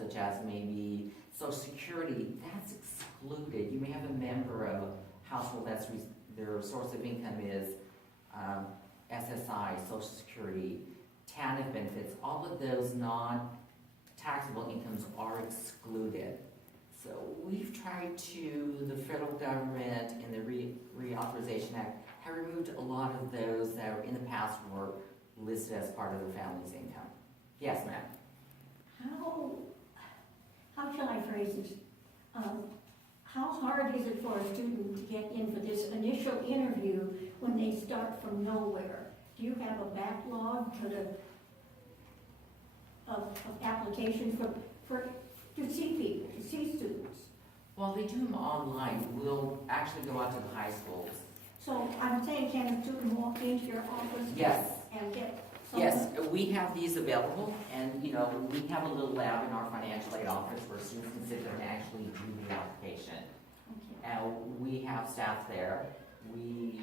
such as maybe Social Security, that's excluded. You may have a member of a household that's their source of income is SSI, Social Security, TANF benefits. All of those non-taxable incomes are excluded. So we've tried to, the federal government in the Reauthorization Act have removed a lot of those that were in the past were listed as part of the family's income. Yes, ma'am. How shall I phrase this? How hard is it for a student to get in for this initial interview when they start from nowhere? Do you have a backlog of applications to see people, to see students? Well, they do them online. We'll actually go out to the high schools. So I'm saying, can a student walk into your office? Yes. And get someone? Yes, we have these available, and we have a little lab in our financial aid office where students can sit there and actually do the application. Okay. And we have staff there. We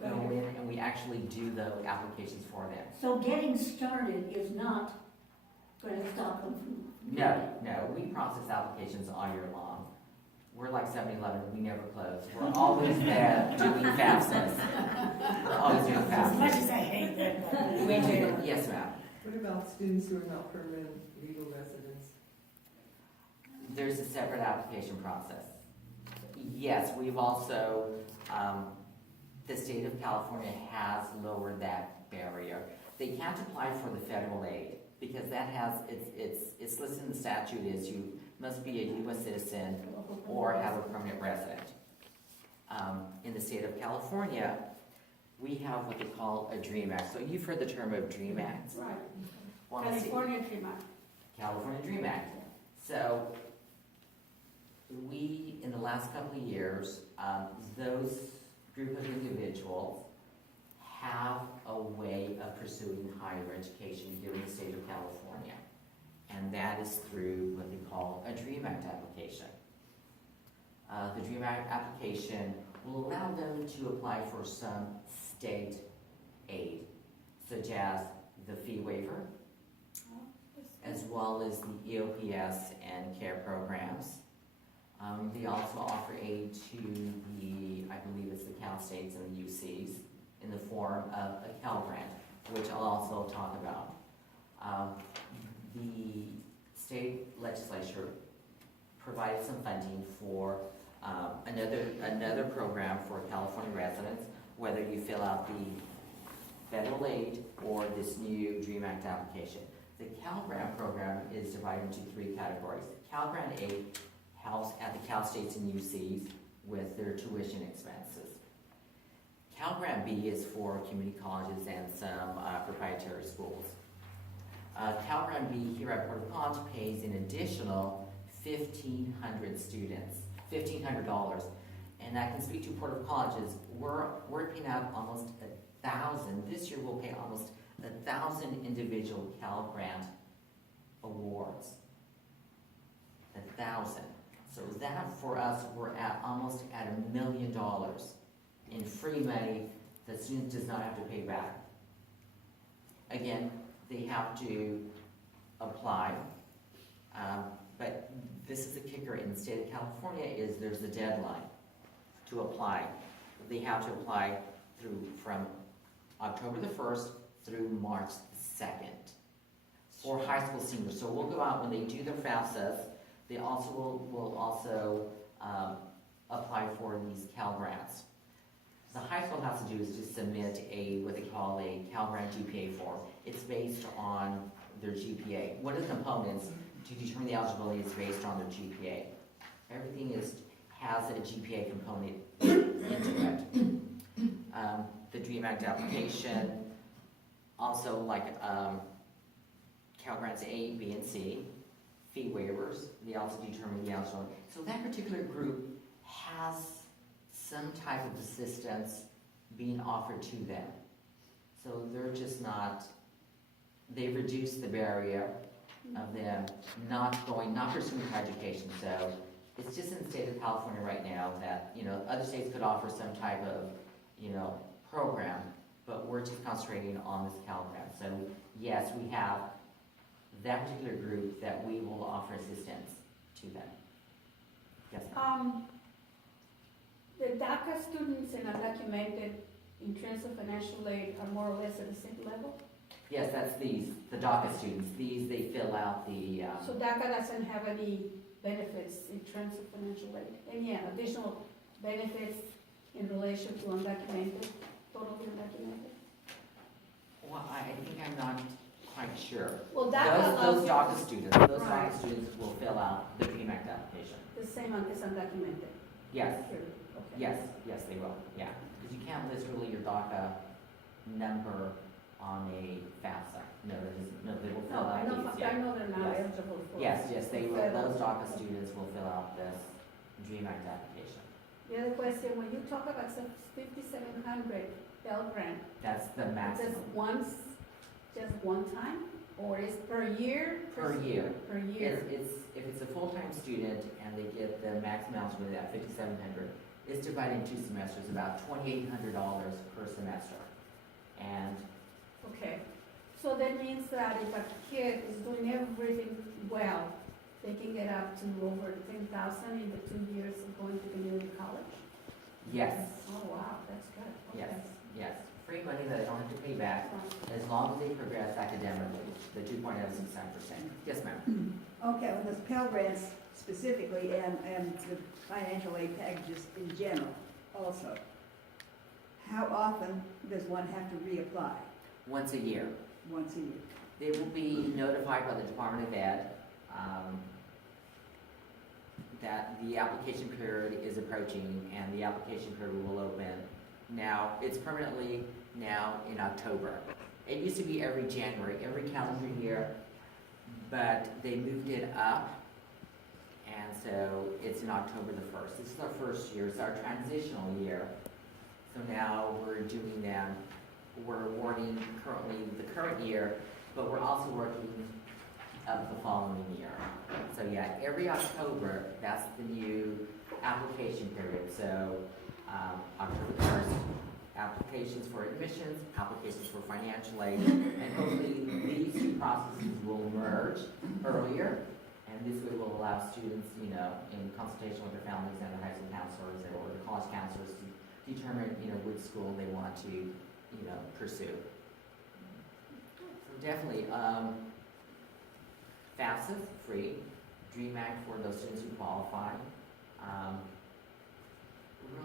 go in and we actually do the applications for them. So getting started is not going to stop them from... No, we process applications all year long. We're like 7-Eleven, we never close. We're always there doing FAFSAs. We're always doing FAFSAs. As much as I hate that. We do, yes, ma'am. What about students who are not permanent legal residents? There's a separate application process. Yes, we've also, the state of California has lowered that barrier. They can't apply for the federal aid because that has, it's listed in the statute is you must be a U.S. citizen or have a permanent resident. In the state of California, we have what they call a DREAM Act. So you've heard the term of DREAM Act. Right. Well, California DREAM Act. California DREAM Act. So we, in the last couple of years, those group of individuals have a way of pursuing higher education here in the state of California. And that is through what they call a DREAM Act application. The DREAM Act application will allow them to apply for some state aid, such as the fee waiver, as well as the EOPS and CARE programs. They also offer aid to the, I believe it's the Cal States and the UCs in the form of a Cal Grant, which I'll also talk about. The state legislature provided some funding for another program for California residents, whether you fill out the federal aid or this new DREAM Act application. The Cal Grant program is divided into 3 categories. Cal Grant A helps at the Cal States and UCs with their tuition expenses. Cal Grant B is for community colleges and some proprietary schools. Cal Grant B here at Port of College pays an additional 1,500 students, $1,500, and that can speak to Port of Colleges. We're paying out almost 1,000. This year we'll pay almost 1,000 individual Cal Grant awards. 1,000. So that for us, we're at almost at $1 million in free money that students does not have to pay back. Again, they have to apply, but this is the kicker in the state of California is there's a deadline to apply. They have to apply from October the 1st through March the 2nd for high school seniors. So we'll go out when they do their FAFSAs. They also will also apply for these Cal Grants. The high school has to do is to submit what they call a Cal Grant GPA form. It's based on their GPA. One of the components to determine the eligibility is based on their GPA. Everything has a GPA component into it. The DREAM Act application, also like Cal Grants A, B, and C, fee waivers, they also determine the eligibility. So that particular group has some type of assistance being offered to them. So they're just not, they reduce the barrier of them not pursuing higher education. So it's just in the state of California right now that, other states could offer some type of, program, but we're just concentrating on this Cal Grant. So yes, we have that particular group that we will offer to them. Yes, ma'am. The DACA students and undocumented in terms of financial aid are more or less at the same level? Yes, that's these, the DACA students. These, they fill out the, So DACA doesn't have any benefits in terms of financial aid? Any additional benefits in relation to undocumented, totally undocumented? well, I think I'm not quite sure. Well, DACA allows Those you DACA students, those Right. DACA students will fill out the DREAM Act application. the same as undocumented? Yes, Here, okay. yes, they will, yeah. Because you can't list really your DACA number on a FAFSA. No, they will fill No, I out know, these, yeah. I know they're not Yes. eligible for. Yes, they will, federal. those DACA students will fill out this DREAM Act application. The other question, when you talk about 5,700 Pell Grant, That's the just maximum. just one time, or is per year? Per year. Per year. If it's a full-time student and they get the maximum eligibility at 5,700, it's divided in 2 semesters, about $2,800 per semester. And Okay, so that means that if a kid is doing everything well, they can get up to over 10,000 in the 2 years of going to community college? yes, Oh, wow, that's good. yes, Okay. yes, free money that they don't have to pay back as long as they progress academically, the 2.069%. Yes, ma'am. Okay, on the Pell Grants specifically and the financial aid packages in general also, how often does one have to reapply? Once a year. Once a year? They will be notified by the Department of Ed that the application period is approaching and the application period will open. Now, it's permanently now in October. It used to be every January, every calendar year, but they moved it up, and so it's in October the 1st. This is our first year, it's our transitional year. So now we're doing them, we're awarding currently the current year, but we're also working up the following year. So yeah, every October, that's the new application period. So October 1st, applications for admissions, applications for financial aid, and hopefully these 2 processes will merge earlier, and this way will allow students, you know, in consultation with their families and their high school counselors or the college counselors to determine, you know, which school they want to, you know, pursue. So definitely, FAFSA is free, DREAM Act for those students who qualify.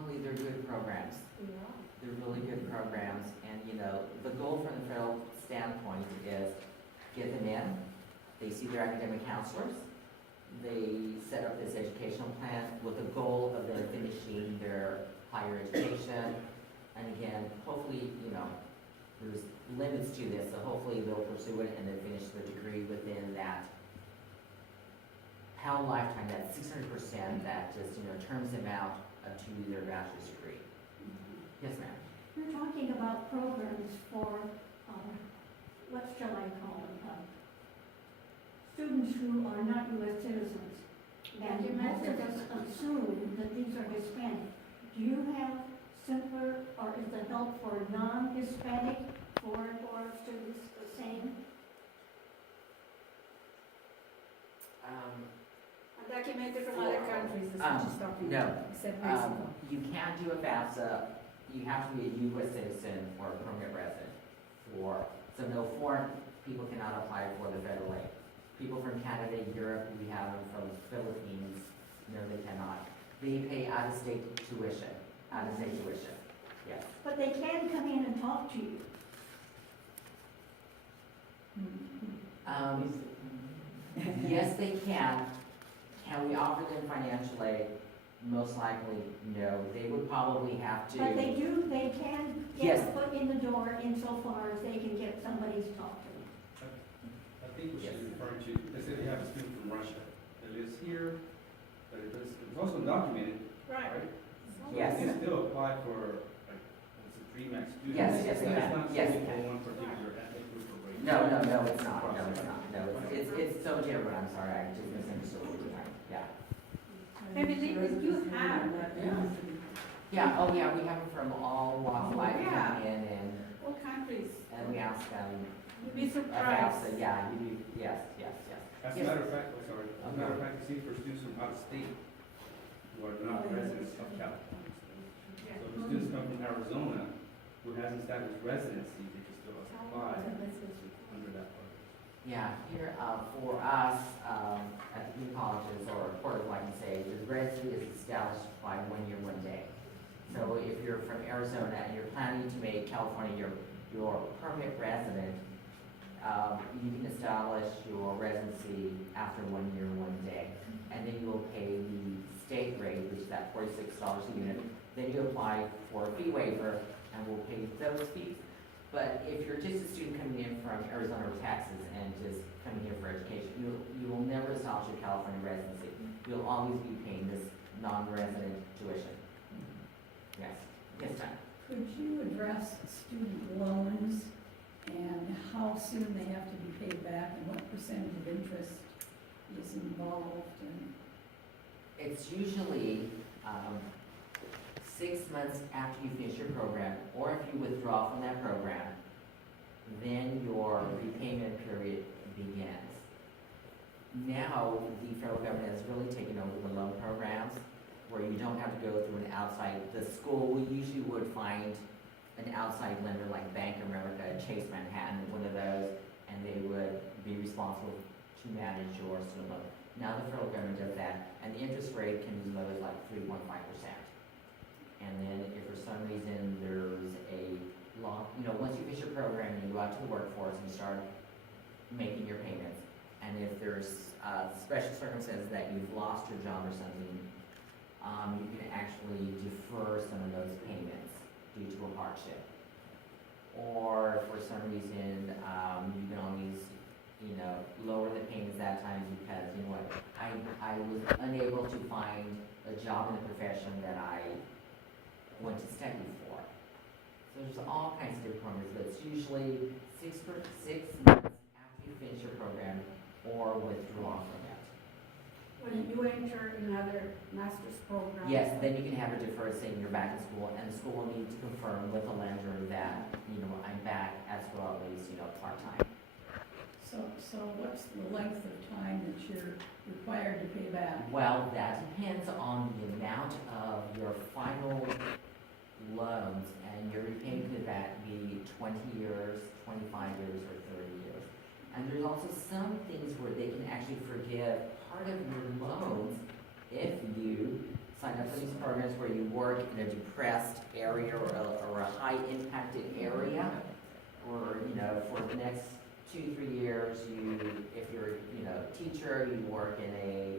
Really, they're good programs. Yeah. They're really good programs, and you know, the goal from the federal standpoint is get them in, they see their academic counselors, they set up this educational plan with the goal of them finishing their higher education, and again, hopefully, you know, there's limits to this, so hopefully they'll pursue it and then finish their degree within that Pell lifetime, that 600% that just, you know, terms them out to their bachelor's degree. Yes, ma'am. You're talking about programs for, what shall I call them? Students who are not U.S. citizens. And most of us assume that these are Hispanic. Do you have simpler, or is the help for non-Hispanic foreign students the same? Undocumented from other countries, is what she's talking no. about, except Mexico. You can't do a FAFSA, you have to be a U.S. citizen or a permanent resident so no foreign people cannot apply for the federal aid. People from Canada, Europe, we have them from the Philippines, no, they cannot. They pay out-of-state tuition, yes. But they can come in and talk to you. Yes, they can. Can we offer them financial aid? Most likely, no. They would probably have to. But they can get Yes. a foot in the door insofar as they can get somebody to talk to them. I think what she's referring to, let's say they have a student from Russia that lives here, but it's also undocumented, Right. right? So Yes. they can still apply for, like, it's a DREAM Act student. Yes, yes, they It's can. not Yes, solely they for one particular ethnic group or race. No, it's not. No, it's not. No, it's so different. I'm sorry, I just misunderstood what you were saying. Yeah. I believe that you have, Yeah, oh yeah, we have them from all walks of life Yeah. coming in all countries. and we ask them You'd be about, surprised. so yeah, you do, yes. As a matter of fact, oh, sorry, as a matter of fact, it's even for students from out of state who are not residents of California. So if students come from Arizona who hasn't established residency, they can still apply under that program. Yeah, here, for us, at the community colleges or quarters, like you say, the residency is established by 1 year, 1 day. So if you're from Arizona and you're planning to make California your permanent resident, you can establish your residency after 1 year, 1 day. And then you will pay the state rate, which is that $46 a unit. Then you apply for a fee waiver and we'll pay those fees. But if you're just a student coming in from Arizona or Texas and just coming here for education, you will never establish your California residency. You'll always be paying this non-resident tuition. Yes, yes, ma'am. Could you address student loans and how soon they have to be paid back and what percentage of interest is involved and? It's usually 6 months after you finish your program, or if you withdraw from that program, then your repayment period begins. Now, the federal government has really taken over the loan programs where you don't have to go through an outside, the school, we usually would find an outside lender like Bank of America, Chase Manhattan, one of those, and they would be responsible to manage your student loan. Now the federal government does that, and the interest rate can be as low as like 3.5%. And then if for some reason there's a law, once you finish your program and you go out to the workforce and you start making your payments, and if there's special circumstances that you've lost your job or something, you can actually defer some of those payments due to a hardship. Or for some reason, you can always, lower the payments that time because, I was unable to find a job in the profession that I went to study for. So there's all kinds of different programs, but it's usually 6 months after you finish your program or withdraw from it. When you enter another master's program. Yes, then you can have it deferred saying you're back in school, and the school will need to confirm with the lender that, I'm back as well, at least, part-time. So what's the length of time that you're required to pay back? Well, that depends on the amount of your final loans, and your repayment could that be 20 years, 25 years, or 30 years. And there's also some things where they can actually forgive part of your loans if you sign up for these programs where you work in a depressed area or a high impacted area, or, for the next 2-3 years, if you're, teacher, you work in a,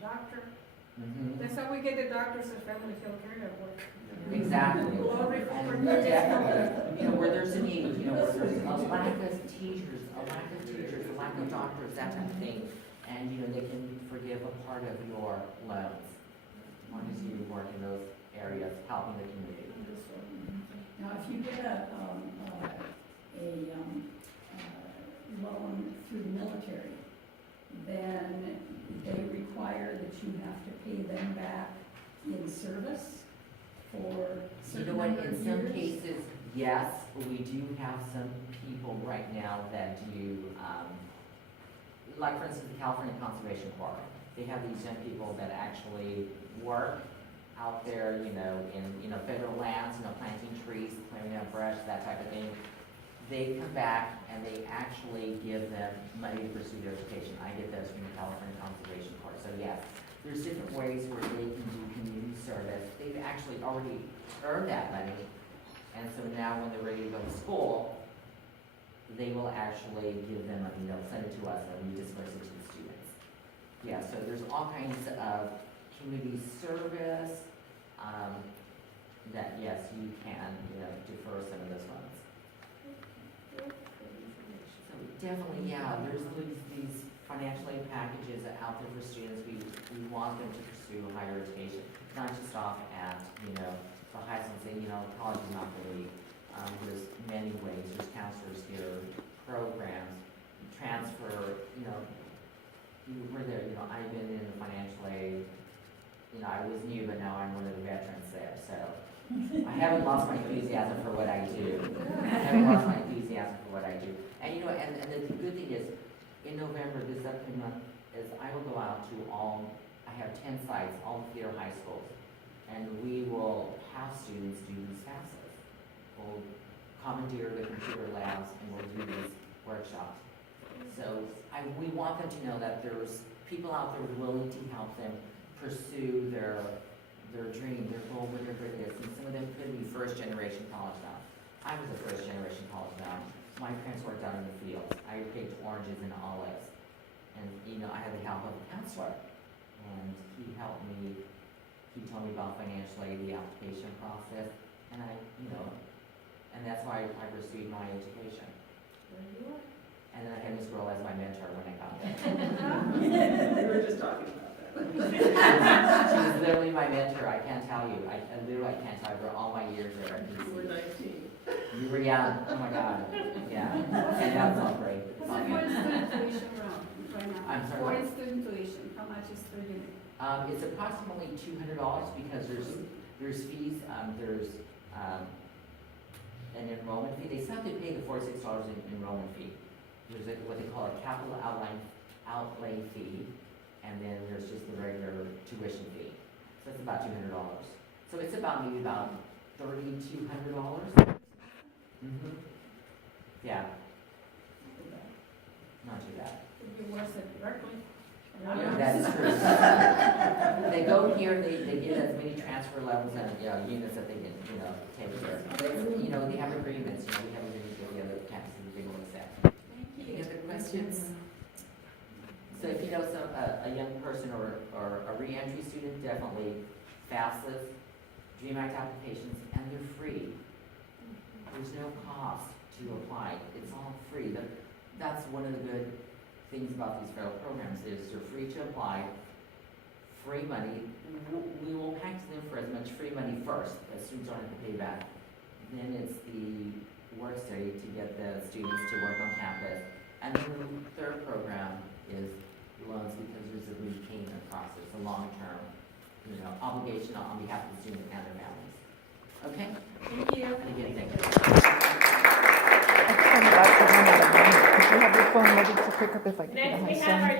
Doctor. mhm. That's how we get the doctors of family health care at work. Exactly. Glory for And definitely, where there's a need, where there's a lack of teachers, a lack of doctors, that type of thing. And, they can forgive a part of your loans, as long as you work in those areas, helping the community. Now, if you get a loan through the military, then they require that you have to pay them back in service for You certain know what, number in of some years? cases, yes, we do have some people right now that do, like for instance, the California Conservation Corps. They have these young people that actually work out there, in, federal lands, planting trees, clearing up brush, that type of thing. They come back and they actually give them money to pursue their education. I get those from the California Conservation Corps. So yes, there's different ways where they can do community service. They've actually already earned that money. And so now when they're ready to go to school, they will actually give them money. They'll send it to us and we disperse it to the students. Yeah, so there's all kinds of community service that, yes, you can, defer some of those funds. So definitely, yeah, there's these financial aid packages out there for students. We want them to pursue higher education, not just off at, the high school and say, college is not really, there's many ways, there's counselors here, programs, transfer, we're there, I've been in the financial aid, I was new, but now I'm one of the veterans there, so I haven't lost my enthusiasm for what I do. I haven't lost my enthusiasm for what I do. And and the good thing is, in November, this upcoming month, is I will go out to I have 10 sites, all theater high schools, and we will have students do these FAFSAs. We'll commandeer the computer labs and we'll do these workshops. So we want them to know that there's people out there willing to help them pursue their dream, their goal, whatever it is. And some of them could be first generation college bound. I was a first generation college bound. My parents worked out in the fields. I picked oranges and olives. And, I had the help of a counselor. And he helped me, he told me about financial aid, the application process. And and that's why I pursued my education. And then I had Miss Girl as my mentor when I got there. We were just talking about that. She was literally my mentor, I can't tell you. I can't tell you for all my years there at You were DC. 19. You were young, oh my God, yeah. And that's all great. It's all What's good. the student tuition round right now? I'm sorry, What what? is student tuition? How much is per unit? It's approximately $200 because there's fees, there's an enrollment fee. They still have to pay the $46 in enrollment fee. There's what they call a capital outlay fee, and then there's just the regular tuition fee. So it's about $200. So it's maybe about $3,200. Mm-hmm. Yeah, not too bad. If you work at Berkeley. Yeah, that is true. They go here, they get as many transfer levels and, units that they can, take here. They have agreements, we have agreements with the other campuses they will accept. Thank you. Any other questions? So if you know a young person or a re-entry student, definitely FAFSAs, Dream Act applications, and they're free. There's no cost to apply. It's all free. That's one of the good things about these federal programs is they're free to apply, free money. We will package them for as much free money first, as students don't have to pay back. Then it's the work study to get the students to work on campus. And then the third program is loans because there's a repayment process, a long-term, obligation on behalf of the student and their families. Okay? Thank you. And again, thank you. I just wanted to ask you one other minute. If you have your phone ready to pick up if I could get Next, my we son. have our